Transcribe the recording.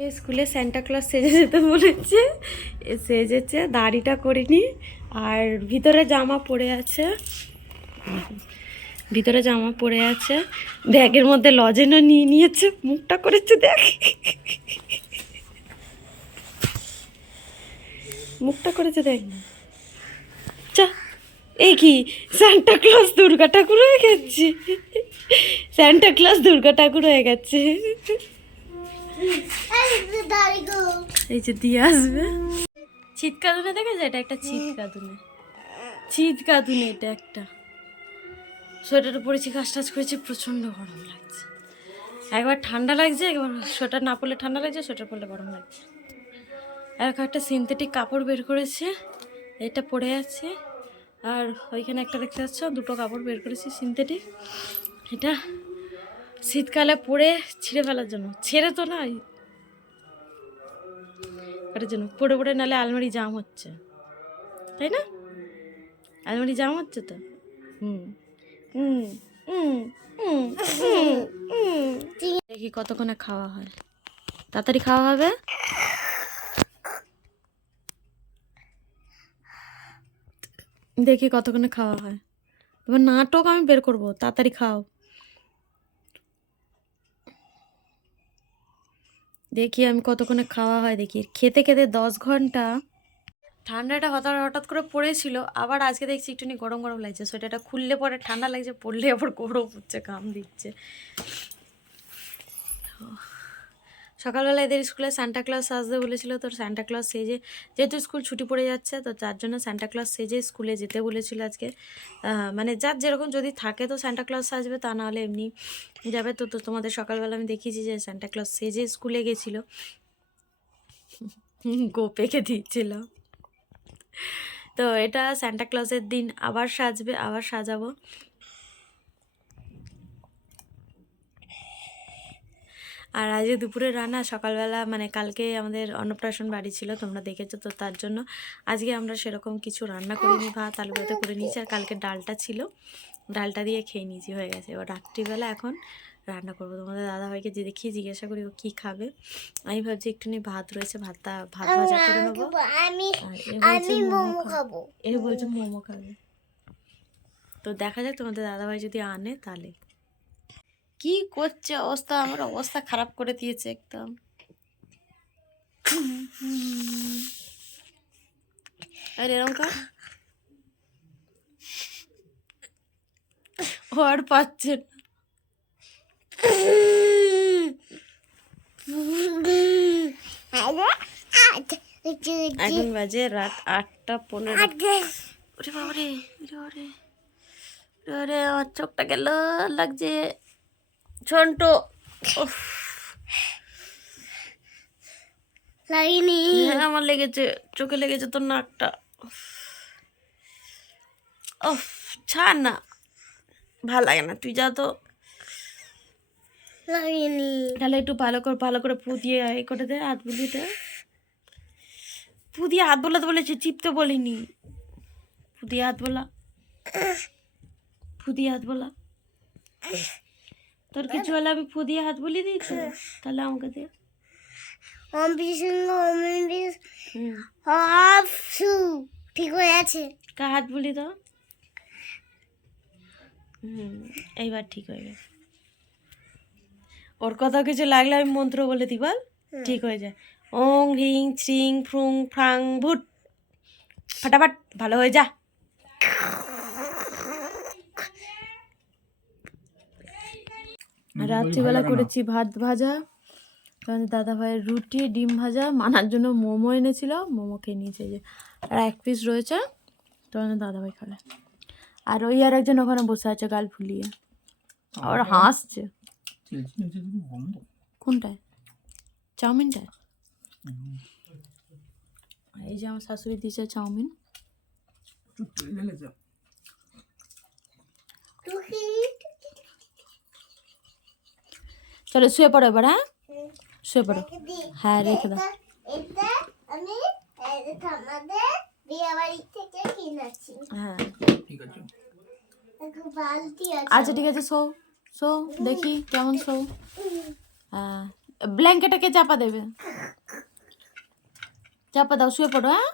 স্কুলে Santa Claus সেজে যেতে বলেছে, সেজেছে, দাড়িটা করিনি আর ভিতরে জামা পরে আছে, ভিতরে জামা পরে আছে, ব্যাগের মধ্যে লজেনও নিয়ে নিয়েছে, মুখটা করেছে দেখ, মুখটা করেছে দেখ না। চা, এই কি সান্টা ক্লজ দুর্গা ঠাকুর হয়ে গেছে, সান্টা ক্লজ দুর্গা ঠাকুর হয়ে গেছে। এই যে দিয়ে আসবে ছিটকাদুনে, দেখেছে? এটা একটা ছিটকাদুনে, ছিটকাদুনে এটা একটা। সোয়েটার পরেছি, কাজ টাজ করেছি, প্রচণ্ড গরম লাগছে, একবার ঠান্ডা লাগছে, একবার সোয়েটার না পরলে ঠান্ডা লাগছে, সোয়েটার পরলে গরম লাগছে। আর একটা সিনথেটিক কাপড় বের করেছে, এটা পরে আছে। আর ওইখানে একটা দেখতে পাচ্ছ, দুটো কাপড় বের করেছি সিনথেটিক, এটা শীতকালে পরে ছিঁড়ে ফেলার জন্য, ছেড়ে তো না, এটার জন্য পরে পরে, নাহলে আলমারি জাম হচ্ছে, তাই না? আলমারি জাম হচ্ছে তো। দেখি কতক্ষণে খাওয়া হয়, তাড়াতাড়ি খাওয়া হবে। দেখি কতক্ষণে খাওয়া হয়, এবার নাটক আমি বের করবো, তাড়াতাড়ি খাও। দেখি আমি কতক্ষণে খাওয়া হয়, দেখি খেতে খেতে 10 ঘন্টা। ঠান্ডাটা হঠাৎ হঠাৎ করে পড়েছিল, আবার আজকে দেখছি একটুখানি গরম গরম লাগছে, সোয়েটারটা খুললে পরে ঠান্ডা লাগছে, পড়লে আবার গরম হচ্ছে, কাম দিচ্ছে। সকালবেলা এদের স্কুলে সান্টা ক্লজ আসতে বলেছিল, তো সান্টা ক্লজ সেজে, যেহেতু স্কুল ছুটি পড়ে যাচ্ছে, তো তার জন্য সান্টা ক্লজ সেজে স্কুলে যেতে বলেছিল আজকে। মানে যার যেরকম যদি থাকে তো সান্টা ক্লজ সাজবে, তা নাহলে এমনি যাবে। তো তোমাদের সকালবেলা আমি দেখিয়েছি যে সান্টা ক্লজ সেজে স্কুলে গেছিল, গোপেকে দিচ্ছিল। তো এটা সান্টা ক্লজের দিন আবার সাজবে, আবার সাজাবো। আর আজকে দুপুরে রান্না, সকালবেলা মানে কালকে আমাদের অন্নপ্রাশন বাড়ি ছিল, তোমরা দেখেছো, তো তার জন্য আজকে আমরা সেরকম কিছু রান্না করিনি, ভাত আলু ভাতে করে নিয়েছি, আর কালকে ডালটা ছিল, ডালটা দিয়ে খেয়ে নিয়েছি, হয়ে গেছে। এবার রাত্রিবেলা এখন রান্না করবো। তোমাদের দাদাভাইকে যে দেখিয়ে জিজ্ঞাসা করি ও কী খাবে, আমি ভাবছি একটুখানি ভাত রয়েছে, ভাত ভাজা করে নেবো, আমি মোমো খাবো, এ বলছে মোমো খাবে। তো দেখা যাক, তোমাদের দাদাভাই যদি আনে তাহলে। কি করছে অবস্থা, আমার অবস্থা খারাপ করে দিয়েছে একদম। আর এরকম কর, ও আর পাচ্ছে এখন বাজে রাত 8:15। ওরে বাবারে, ওরে ওরে, আমার চোখটা গেল লাগছে ছোট, লাগেনি? হ্যাঁ আমার লেগেছে, চোখে লেগেছে তোর নাকটা। ও ছাড় না, ভাল লাগে না, তুই যা তো। লাগেনি? তাহলে একটু ভালো করে ফু দিয়ে এ করে দে, হাত বুলিয়ে দে, ফু দিয়ে হাত বোলাতে বলেছে, চিপতে বলিনি। ফু দিয়ে হাত বোলা, ফু দিয়ে হাত বোলা। তোর কিছু হলে আমি ফু দিয়ে হাত বলিয়ে দিয়েছি, তাহলে আমাকে দে। ঠিক হয়ে আছে, কা হাত বলি দাও। এইবার ঠিক হয়ে গেছে। ওর কথা কিছু লাগলে আমি মন্ত্র বলে দিই, বল, ঠিক হয়ে যায়। ওং হ্রিং শ্রিং ফ্রুং ফ্রাং ভুট, ফাটাফাট ভালো হয়ে যা। রাত্রিবেলা করেছি ভাত ভাজা, দাদা ভাইয়ের রুটি, ডিম ভাজা, মানার জন্য মোমো এনেছিল, মোমো খেয়ে নিয়েছে, যে আর 1 পিস রয়েছে, তোমাদের দাদা ভাই খাবে। আর ওই আর একজন ওখানে বসে আছে গাল ফুলিয়ে, আর হাসছে। কোনটায়? চাউমিনটায়? এই যে আমার শাশুড়ি দিয়েছে চাউমিন। চলো শুয়ে পড়ো এবার, হ্যাঁ শুয়ে পড়ো, হ্যাঁ রেখে দাও। হ্যাঁ আচ্ছা ঠিক আছে, শো শো দেখি কেমন শো। হ্যাঁ ব্ল্যাঙ্কেটে কে চাপা দেবে? চাপা দাও, শুয়ে পড়ো। হ্যাঁ